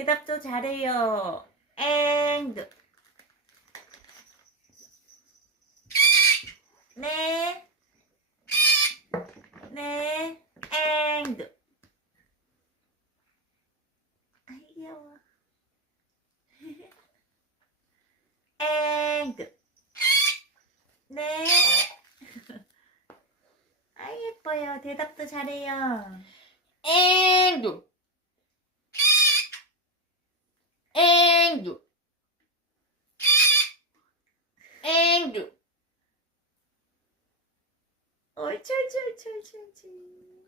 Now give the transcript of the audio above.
대답도 잘해요. 앵두. 네. 네. 앵두. 아이 귀여워. 앵두. 네. 아이 예뻐요. 대답도 잘해요. 앵두. 앵두. 앵두. 옳지 옳지 옳지 옳지 옳지.